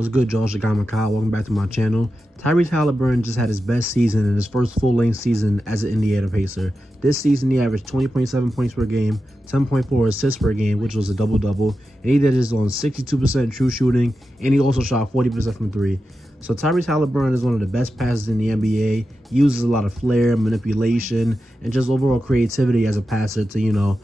What's good, Josh Kyle? Welcome back to my channel. Tyrese Haliburton just had his best season in his first full-length season as an Indiana Pacer. This season, he averaged 20.7 points per game, 10.4 assists per game, which was a double-double, and he did this on 62% true shooting, and he also shot 40% from three. So Tyrese Haliburton is one of the best passers in the NBA. He uses a lot of flair, manipulation, and just overall creativity as a passer to,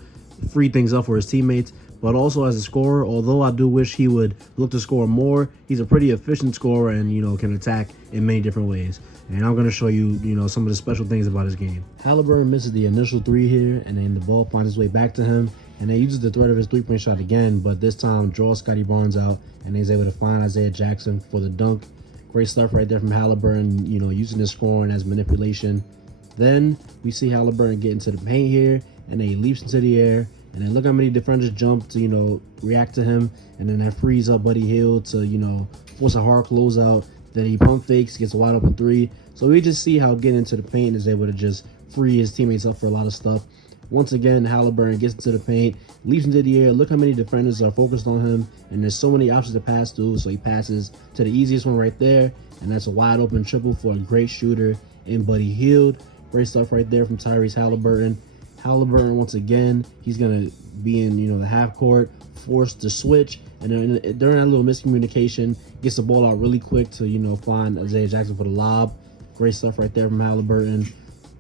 free things up for his teammates. But also as a scorer, although I do wish he would look to score more, he's a pretty efficient scorer and, can attack in many different ways. And I'm going to show you, some of the special things about his game. Haliburton misses the initial three here, and then the ball finds its way back to him. And then he uses the threat of his three-point shot again, but this time draws Scotty Barnes out, and he's able to find Isaiah Jackson for the dunk. Great stuff right there from Haliburton, using his scoring as manipulation. Then we see Haliburton get into the paint here, and then he leaps into the air. And then look how many defenders jump to, react to him. And then that frees up Buddy Hield to, force a hard closeout. Then he pump fakes, gets a wide open three. So we just see how getting into the paint is able to just free his teammates up for a lot of stuff. Once again, Haliburton gets into the paint, leaps into the air. Look how many defenders are focused on him. And there's so many options to pass to. So he passes to the easiest one right there. And that's a wide open triple for a great shooter in Buddy Hield. Great stuff right there from Tyrese Haliburton. Haliburton, once again, he's going to be in, the half court, forced to switch. And then during that little miscommunication, gets the ball out really quick to, find Isaiah Jackson for the lob. Great stuff right there from Haliburton.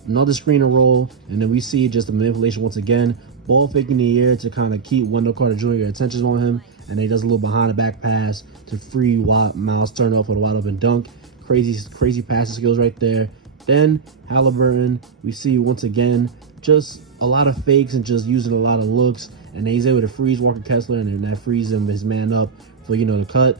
Another screen and roll. And then we see just the manipulation once again. Ball fake in the air to kind of keep Wendell Carter Jr. attention on him. And then he does a little behind the back pass to free Miles Turner for the wide open dunk. Crazy passing skills right there. Then Haliburton, we see once again, just a lot of fakes and just using a lot of looks, and then he's able to freeze Walker Kessler, and then that frees his man up for the cut.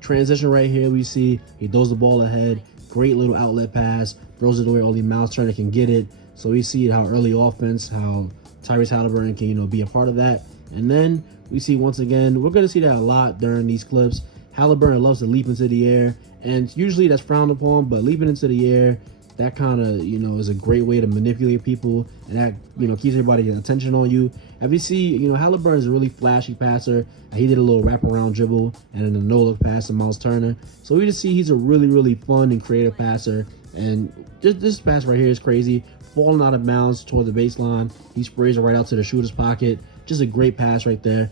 Transition right here, we see he throws the ball ahead, great little outlet pass, throws it away, only Miles Turner can get it. So we see how early offense, how Tyrese Haliburton can be a part of that. And then we see once again, we're going to see that a lot during these clips. Haliburton loves to leap into the air, and usually that's frowned upon, but leaping into the air, that kind of, is a great way to manipulate people, and that, keeps everybody's attention on you. And we see, Haliburton is a really flashy passer. He did a little wraparound dribble and then a no-look pass to Miles Turner. So we just see he's a really, really fun and creative passer. And just this pass right here is crazy. Falling out of bounds toward the baseline. He sprays it right out to the shooter's pocket. Just a great pass right there.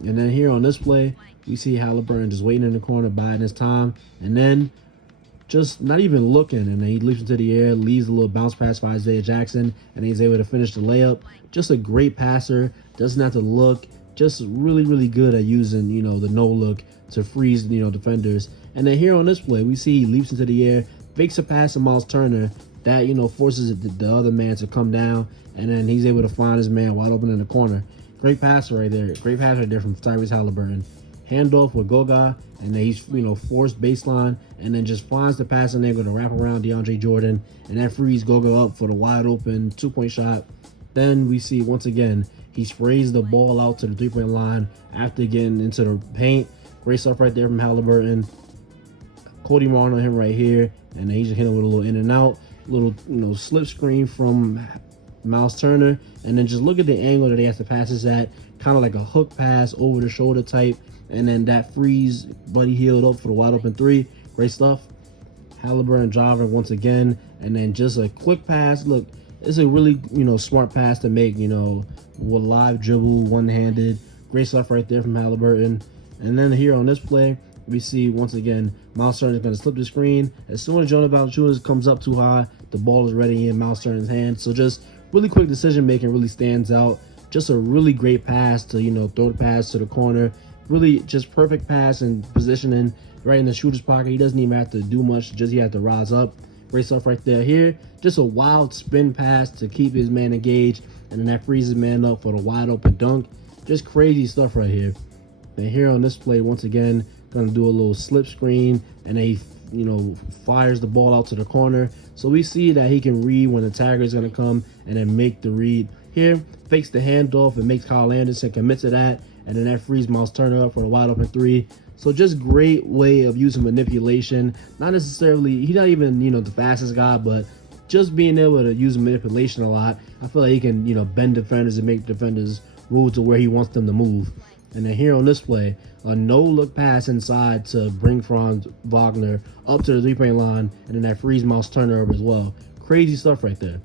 And then here on this play, we see Haliburton just waiting in the corner, biding his time. And then just not even looking, and then he leaps into the air, leaves a little bounce pass for Isaiah Jackson, and he's able to finish the layup. Just a great passer, doesn't have to look, just really, really good at using, the no-look to freeze, defenders. And then here on this play, we see he leaps into the air, fakes a pass to Miles Turner, that, forces the other man to come down, and then he's able to find his man wide open in the corner. Great passer right there, from Tyrese Haliburton. Handoff with Goga, and then he's forced baseline, and then just finds the passing angle to wrap around DeAndre Jordan, and that frees Goga up for the wide open two-point shot. Then we see once again he sprays the ball out to the three-point line after getting into the paint. Great stuff right there from Haliburton. Cody Martin on him right here, and then he's just hitting with a little in and out, little slip screen from Miles Turner, and then just look at the angle that he has to pass this at, kind of like a hook pass over the shoulder type. And then that frees Buddy Hield up for the wide open three. Great stuff. Haliburton driving once again. And then just a quick pass. Look, it's a really, smart pass to make, with live dribble, one-handed. Great stuff right there from Haliburton. And then here on this play, we see once again, Miles Turner is going to slip the screen. As soon as Jonah Valanciunas comes up too high, the ball is ready in Miles Turner's hand. So just really quick decision-making really stands out. Just a really great pass to, throw the pass to the corner. Really just perfect pass and positioning right in the shooter's pocket. He doesn't even have to do much, just he has to rise up. Great stuff right there. Here, just a wild spin pass to keep his man engaged, and then that frees his man up for the wide open dunk. Just crazy stuff right here. And here on this play, once again, gonna do a little slip screen, and then he fires the ball out to the corner. So we see that he can read when the tagger is gonna come and then make the read. Here, fakes the handoff and makes Kyle Anderson commit to that. And then that frees Miles Turner up for the wide open three. So just great way of using manipulation. Not necessarily, he's not even, the fastest guy, but just being able to use manipulation a lot. I feel like he can, bend defenders and make defenders move to where he wants them to move. And then here on this play, a no-look pass inside to bring Franz Wagner up to the three-point line, and then that freeze mouse turnover as well. Crazy stuff right there.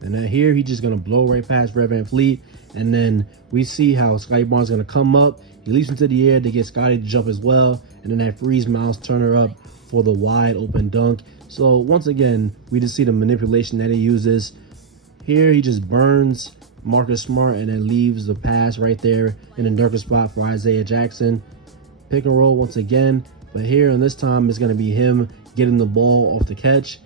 And then here, he's just going to blow right past Red Van Fleet. And then we see how Scotty Barnes is going to come up. He leaps into the air to get Scotty to jump as well. And then that freeze mouse turner up for the wide open dunk. So once again, we just see the manipulation that he uses. Here, he just burns Marcus Smart and then leaves the pass right there in the darker spot for Isaiah Jackson. Pick and roll once again, but here on this time it's going to be him getting the ball off the catch.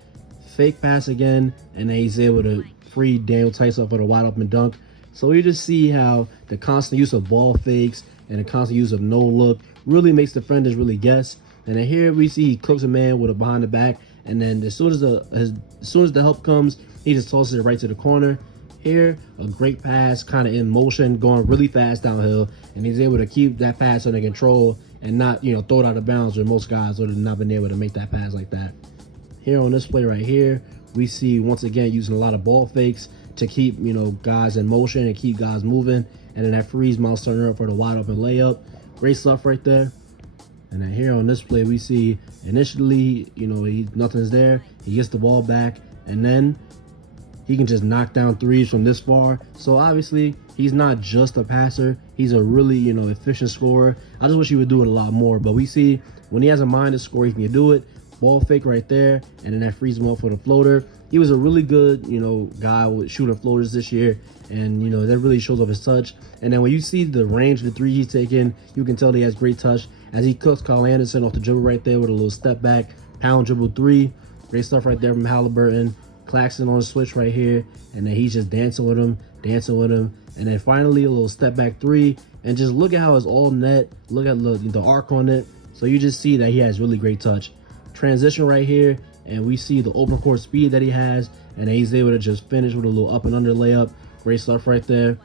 Fake pass again, and then he's able to free Daniel Tice up for the wide open dunk. So you just see how the constant use of ball fakes and the constant use of no look really makes defenders really guess. And then here we see he cooks a man with a behind the back, and then as soon as the help comes, he just tosses it right to the corner. Here, a great pass, kind of in motion, going really fast downhill, and he's able to keep that pass under control and not, throw it out of bounds, where most guys would have not been able to make that pass like that. Here on this play right here, we see once again using a lot of ball fakes to keep, guys in motion and keep guys moving, and then that freeze mouse turner up for the wide open layup. Great stuff right there. And then here on this play, we see initially, nothing's there. He gets the ball back, and then he can just knock down threes from this far. So obviously, he's not just a passer. He's a really, efficient scorer. I just wish he would do it a lot more. But we see when he has a mind to score, he can do it. Ball fake right there, and then that frees him up for the floater. He was a really good, guy with shooting floaters this year, and that really shows off his touch. And then when you see the range of the three he's taking, you can tell he has great touch as he cooks Kyle Anderson off the dribble right there with a little step back, pound dribble three. Great stuff right there from Haliburton. Claxton on the switch right here, and then he's just dancing with him, and then finally a little step back three, and just look at how it's all net. Look at the arc on it. So you just see that he has really great touch. Transition right here, and we see the open court speed that he has, and he's able to just finish with a little up and under layup. Great stuff right there.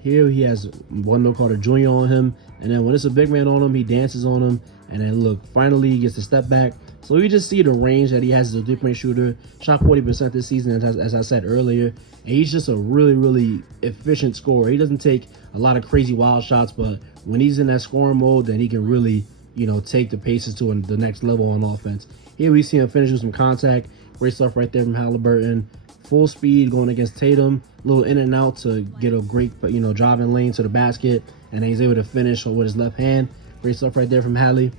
Here he has Wendell Carter Jr. on him, and then when it's a big man on him, he dances on him, and then look, finally he gets the step back. So you just see the range that he has as a three-point shooter. Shot 40% this season, as I said earlier. And he's just a really, really efficient scorer. He doesn't take a lot of crazy wild shots, but when he's in that scoring mode, then he can really, take the paces to the next level on offense. Here we see him finish with some contact. Great stuff right there from Haliburton. Full speed going against Tatum. A little in and out to get a great, driving lane to the basket. And then he's able to finish with his left hand. Great stuff right there from Hallie.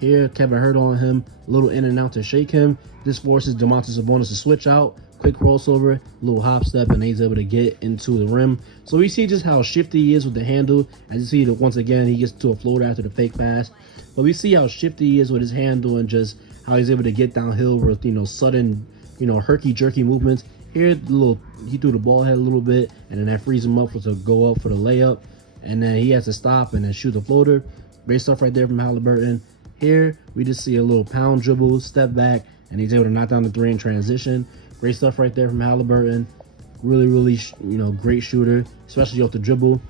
Here, Kevin Hurt on him, a little in and out to shake him. This forces Domantas Sabonis to switch out. Quick crossover, little hop step, and he's able to get into the rim. So we see just how shifty he is with the handle. As you see, that once again, he gets to a floater after the fake pass. But we see how shifty he is with his handle and just how he's able to get downhill with, sudden, herky-jerky movements. Here, he threw the ball head a little bit, and then that frees him up to go up for the layup. And then he has to stop and then shoot the floater. Great stuff right there from Haliburton. Here, we just see a little pound dribble, step back, and he's able to knock down the three in transition. Great stuff right there from Haliburton. Really, really, great shooter, especially off the dribble.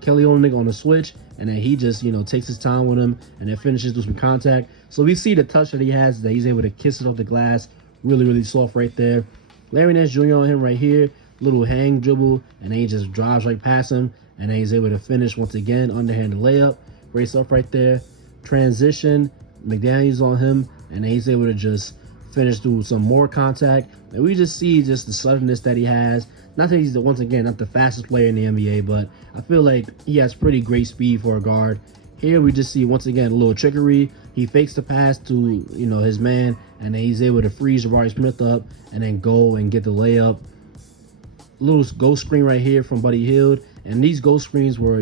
Kelly Olynyk on the switch, and then he just, takes his time with him and then finishes with some contact. So we see the touch that he has, that he's able to kiss it off the glass. Really, really soft right there. Larry Nance Jr. on him right here. Little hang dribble, and then he just drives right past him, and then he's able to finish once again, underhanded layup. Great stuff right there. Transition, McDaniels on him, and he's able to just finish through some more contact. And we just see just the suddenness that he has. Not that he's, once again, not the fastest player in the NBA, but I feel like he has pretty great speed for a guard. Here we just see, once again, a little trickery. He fakes the pass to, his man, and then he's able to freeze Jabari Smith up and then go and get the layup. Little ghost screen right here from Buddy Hield. And these ghost screens were,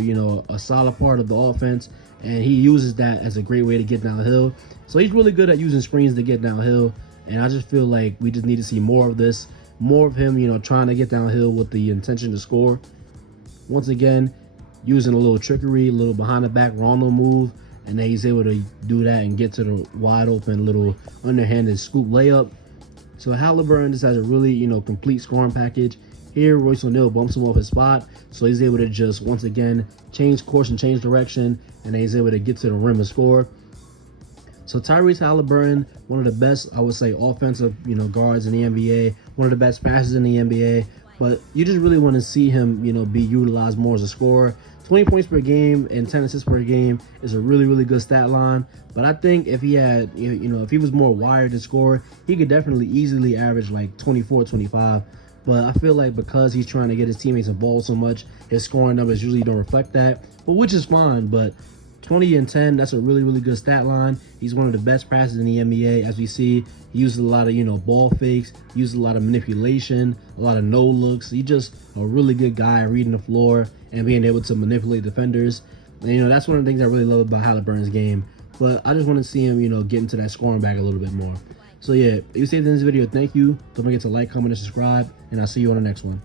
a solid part of the offense. And he uses that as a great way to get downhill. So he's really good at using screens to get downhill. And I just feel like we just need to see more of this. More of him, trying to get downhill with the intention to score. Once again, using a little trickery, a little behind the back Rondo move. And then he's able to do that and get to the wide open little underhanded scoop layup. So Haliburton just has a really, complete scoring package. Here, Royce O'Neal bumps him off his spot, so he's able to just, once again, change course and change direction, and then he's able to get to the rim and score. So Tyrese Haliburton, one of the best, I would say, offensive, guards in the NBA, one of the best passers in the NBA, but you just really want to see him, be utilized more as a scorer. 20 points per game and 10 assists per game is a really, really good stat line. But I think if he had, if he was more wired to score, he could definitely easily average like 24, 25. But I feel like because he's trying to get his teammates involved so much, his scoring numbers usually don't reflect that, but which is fine. But 20 and 10, that's a really, really good stat line. He's one of the best passers in the NBA. As we see, he uses a lot of, ball fakes, uses a lot of manipulation, a lot of no looks. He's just a really good guy reading the floor and being able to manipulate defenders. And, that's one of the things I really love about Haliburton's game. But I just want to see him, get into that scoring bag a little bit more. So yeah, if you stayed in this video, thank you. Don't forget to like, comment, and subscribe, and I'll see you on the next one.